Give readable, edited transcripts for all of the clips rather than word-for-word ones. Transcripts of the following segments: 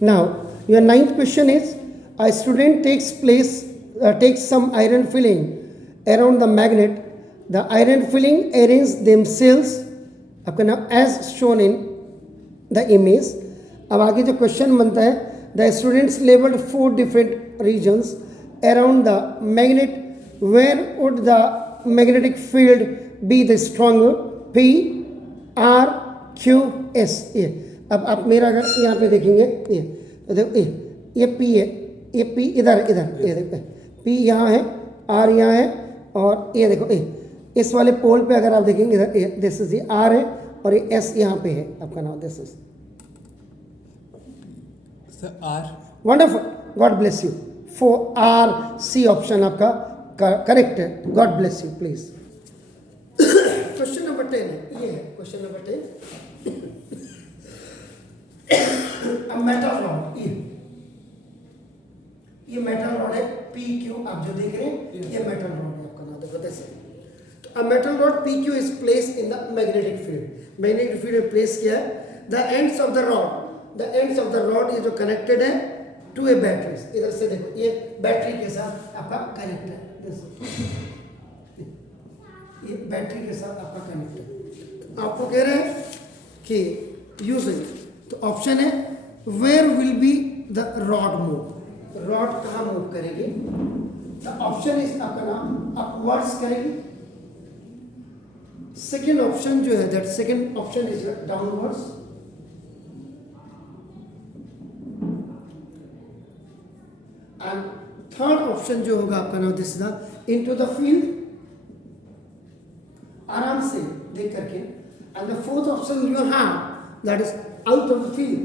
Now, your ninth question is: a student takes some iron filling around the magnet. The iron filling arrange themselves आपका नाम as shown in the image. अब आगे जो question बनता है, the students labeled 4 different regions around the magnet. Where would the magnetic field be the stronger? P, R, Q, S. ये अब आप मेरा अगर यहाँ पे देखेंगे, ये देखो ये P है, ये P इधर ये देखो P यहाँ है, R यहाँ है, और ये देखो इस वाले पोल पे अगर आप देखेंगे इधर दिस इज R है और ये S यहाँ पे है आपका नाम, this is R. Wonderful, God bless you. 4RC option आपका करेक्ट है. God bless you please. Question number 10 है, ये है क्वेश्चन नंबर 10. मेटल रॉड, ये मेटल रॉड है PQ, आप जो देख रहे हैं ये मेटल रॉड है आपका नाम, देखो जैसे. A metal rod PQ is placed in the magnetic field. Magnetic field में प्लेस किया है. The ends of the rod ये जो कनेक्टेड है टू ए बैटरी. इधर से देखो ये बैटरी के साथ आपका कनेक्ट है, ये बैटरी के साथ आपका कनेक्ट है. तो आपको कह रहे हैं कि यूजिंग, तो ऑप्शन है where will be the rod move. Rod कहाँ मूव करेगी? द ऑप्शन इज आपका नाम अपवर्ड्स करेगी. सेकेंड ऑप्शन जो है that second option is downwards. And third option जो होगा आपका नाम this the into the field, आराम से देख करके. And the fourth option you have that is out of the field,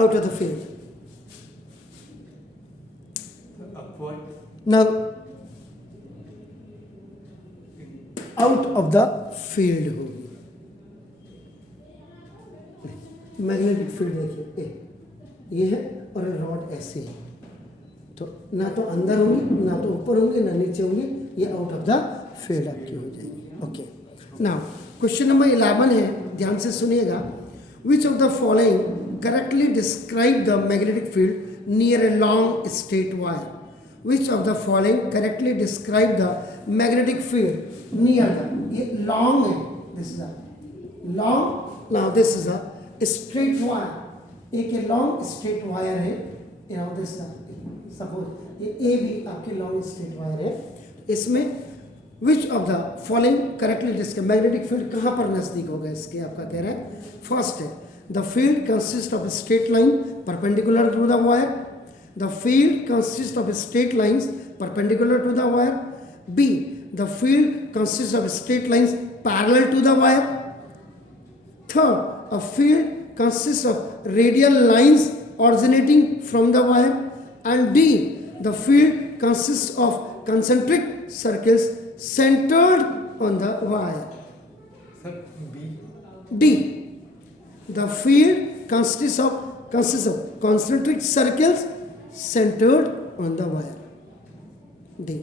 out of the field. Upward. Now, out of the field होगी. Magnetic field देखिए ये है और ये रॉड ऐसे है, तो ना तो अंदर होंगी ना तो ऊपर होंगी ना नीचे होंगी, ये आउट ऑफ द फील्ड आपकी हो जाएगी. ओके. नाउ क्वेश्चन नंबर 11 है, ध्यान से सुनिएगा. Which of the following correctly describe the magnetic field near a long straight wire? Which of the following correctly describe the magnetic field near the, ये long है, this is a long, now this is a straight wire. एक ये long straight wire है, you know this is a, suppose ये A भी आपकी long straight wire है. इसमें which of the following correctly describe magnetic field कहाँ पर नजदीक होगा इसके, आपका कह रहा है. फर्स्ट है the field consists of a straight line perpendicular to the wire. The field consists of straight lines perpendicular to the wire. B, the field consists of straight lines parallel to the wire. Third, a field consists of radial lines originating from the wire. And D, the field consists of concentric circles centered on the wire. Sir, B. D, the field consists of concentric circles centered on the wire. D.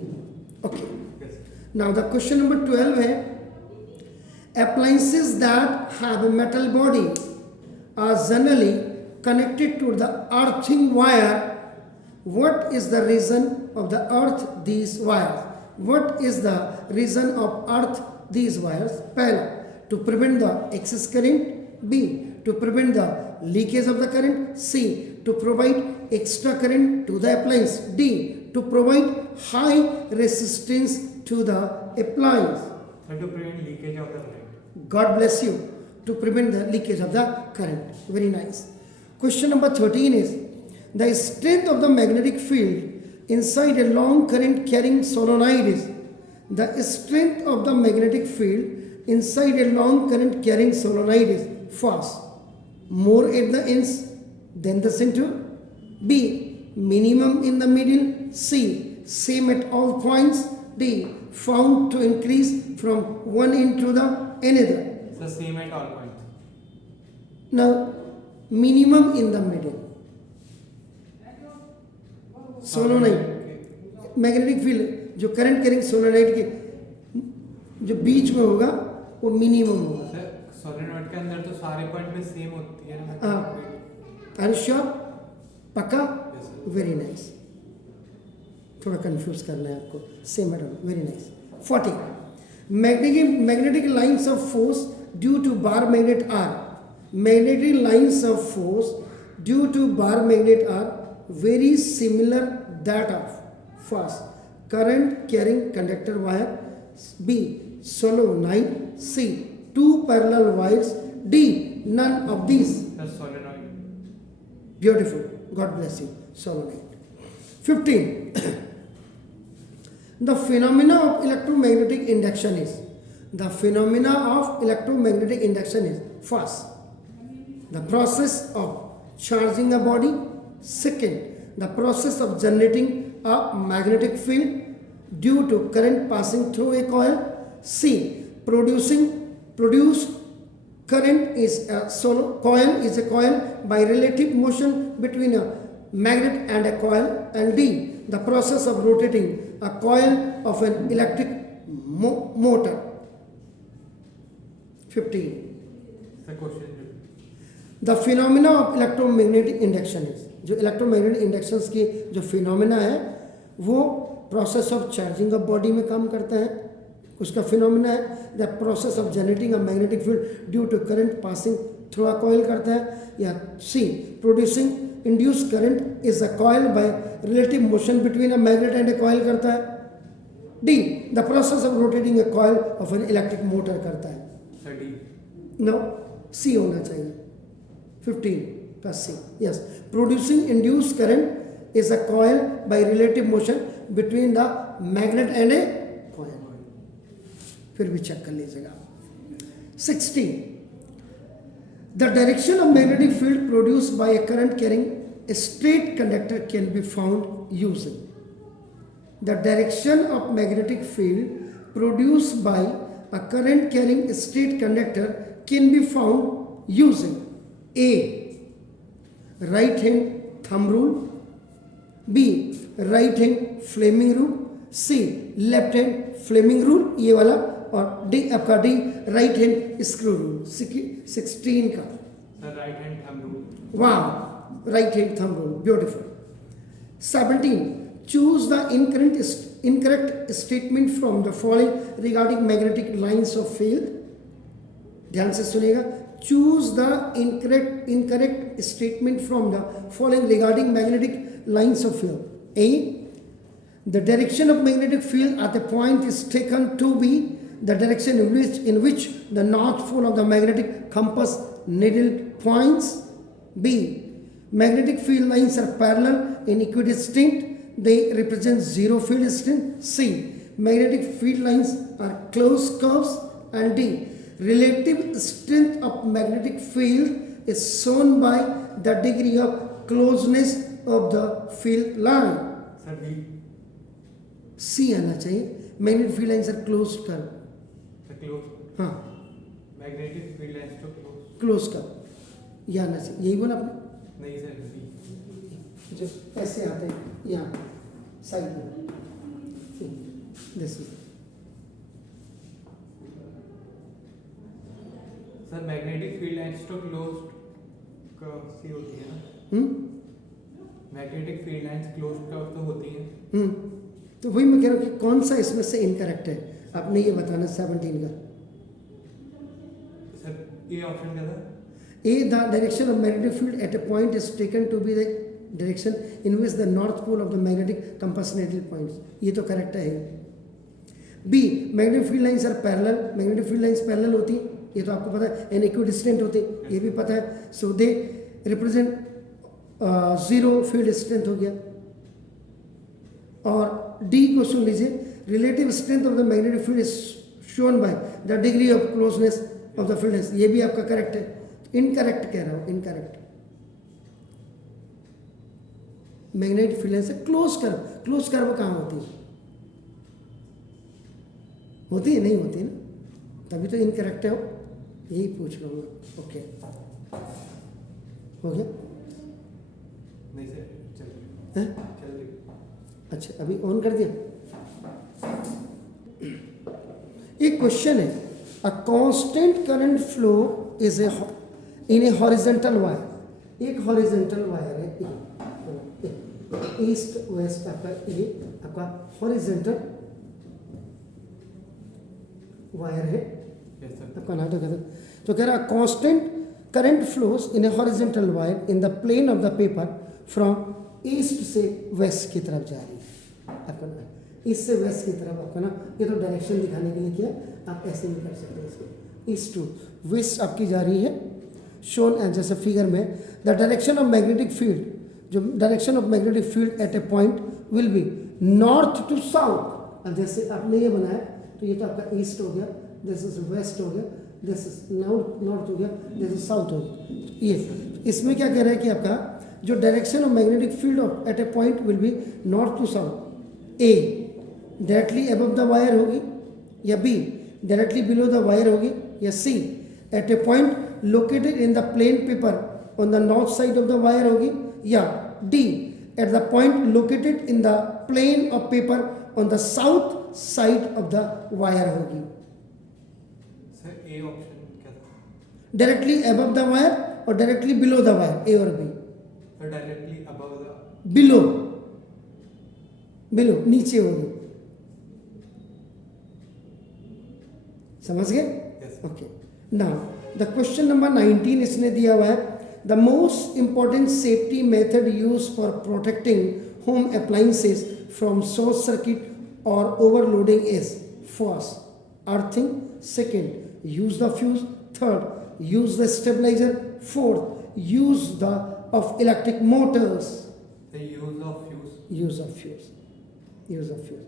Okay. Yes. Now the question number 12 है, appliances that have a metal body are generally connected to the earthing wire. What is the reason of the earth these wires? What is the reason of earth these wires? पहला, to prevent the excess current. B, to prevent the leakage of the current. C, to provide extra current to the appliance. D, to provide high resistance to the appliance. Sir, to prevent leakage of the current. God bless you. To prevent the leakage of the current. Very nice. Question number 13 is, the strength of the magnetic field inside a long current carrying solenoid is, the strength of the magnetic field inside a long current carrying solenoid is, first, more at the ends than the center. B, minimum in the middle. C, same at all points. D, found to increase from one end to the another. The same at all points. Now, minimum in the middle. Solenoid, magnetic field जो current carrying solenoid के जो बीच में होगा वो minimum होगा. Solenoid के अंदर तो सारे पॉइंट में सेम होती है ना। हाँ। Are sure? पक्का? Yes, sir. Very nice. थोड़ा कंफ्यूज करना है आपको। Same madam, very nice. 40 magnetic lines of force due to bar magnet are, magnetic lines of force due to bar magnet are very similar that of first current carrying conductor wire, B solenoid, C two parallel wires, D none of these. The solenoid. Beautiful, God bless you. Solenoid. 15 the phenomena of electromagnetic induction is, the phenomena of electromagnetic induction is first the process of charging a body, second the process of generating a magnetic field due to current passing through a coil, C produced current is a coil is a coil by relative motion between a magnet and a coil, and D the process of rotating a coil of an electric motor. 15 The question. The phenomena of electromagnetic induction is, जो electromagnetic inductions की जो phenomena है वो process of charging of body में काम करता है, उसका फिनोमिना है। The process of generating a magnetic field due to current passing through a coil करता है, या C producing induce current is a coil by relative motion between a magnet and a coil करता है, D the process of rotating A coil of an electric motor करता है। No, सी होना चाहिए। 15 plus C. Yes. Producing induced current is a coil by relative motion between the magnet and a coil. फिर भी check कर लीजिएगा। 16. The direction of magnetic field produced by a current carrying a straight conductor can be found using. The direction of magnetic field produced by a current carrying a straight conductor can be found using A right hand thumb rule, B right hand Fleming rule, C left hand Fleming rule ये वाला, और D आपका D right hand screw rule। 16 का The right hand thumb rule. वाह, right hand thumb rule, beautiful। 17 choose the incorrect statement from the following regarding magnetic lines of field। ध्यान से सुनिएगा। Choose the incorrect statement from the following regarding magnetic lines of field. A. The direction of magnetic field at a point is taken to be the direction in which the north pole of the magnetic compass needle points. B. Magnetic field lines are parallel and equidistant. They represent zero field strength. C. Magnetic field lines are closed curves. And D. Relative strength of magnetic field is shown by the degree of closeness of the field line. Sir, B. C आना चाहिए। Magnetic field lines are closed curve। The close. हाँ, Magnetic field lines to close. closed curve ये आना चाहिए। यही बोला आपने? नहीं सर, B. जो ऐसे आते हैं यहाँ साइड में, this is sir magnetic field lines तो क्लोज्ड कर्व सी होती है ना। Magnetic field lines closed curve तो होती हैं। तो वही मैं कह रहा हूँ कि कौन सा इसमें से इनकरेक्ट है, आपने ये बताना। 17 का सर ए ऑप्शन क्या था? A the direction of magnetic field at a point is taken to be the direction in which the north pole of the magnetic compass needle points। ये तो करेक्ट है। B magnetic field lines are parallel। magnetic field lines parallel होती है, ये तो आपको पता है। एंड इक्विडिस्टेंट होते हैं, ये भी पता है। So they represent zero field strength हो गया। और डी को सुन लीजिए, relative strength of the magnetic field is shown by the degree of closeness of the field. ये भी आपका करेक्ट है। इनकरेक्ट कह रहा हूँ, इनकरेक्ट। मैग्नेटिक फील्ड से क्लोज कर्व कहाँ होती है? होती है? नहीं होती ना, तभी तो इनकरेक्ट है। यही पूछ रहा हूँ। ओके, हो गया? नहीं सर, चल हैं? रही। अच्छा, अभी ऑन कर दिया। एक क्वेश्चन है a constant current flow is in a horizontal wire, एक हॉरिजॉन्टल वायर है ईस्ट वेस्ट आपका ये आपका हॉरिजॉन्टल वायर है Yes, sir. आपका नाम तो कह रहा constant current flows in a horizontal wire in the plane of the paper from east से वेस्ट की तरफ जा रही है आपका ना, ईस्ट से वेस्ट की तरफ आपका ना, ये तो डायरेक्शन दिखाने के लिए किया, आप ऐसे भी कर सकते हैं इसको, ईस्ट टू वेस्ट आपकी जा रही है, शोन एज जैसे फिगर में the direction of magnetic field, जो direction of magnetic field at a point will be north to south. अब जैसे आपने ये बनाया तो ये तो आपका ईस्ट हो गया, दिस इज वेस्ट हो गया, दिस इज नॉर्थ हो गया, दिस इज साउथ हो गया। ये इसमें क्या कह रहा है कि आपका जो direction of magnetic field of at a point will be north to south, A directly above the wire होगी, या B directly below the wire होगी, या C at a point located in the plane paper on the north side of the wire होगी, या D at the point located in the plane of paper on the south side of the wire होगी। Sir A option क्या था? Directly above the wire और directly below the wire, A और B. Sir directly above the, below, below नीचे होगी, समझ गए? Yes. Okay, now the question number 19 इसने दिया हुआ है, the most important safety method use for protecting home appliances from short circuit और overloading is first earthing, second use the fuse, third use the stabilizer, fourth use the of electric motors. The use of fuse. Use of fuse, use of fuse.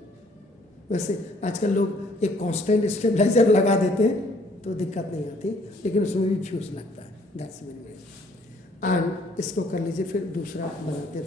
वैसे आजकल लोग एक constant stabiliser लगा देते हैं तो दिक्कत नहीं आती, लेकिन उसमें भी फ्यूज लगता है, दैट्स वेरी नाइस। एंड इसको कर लीजिए, फिर दूसरा बनाते हैं।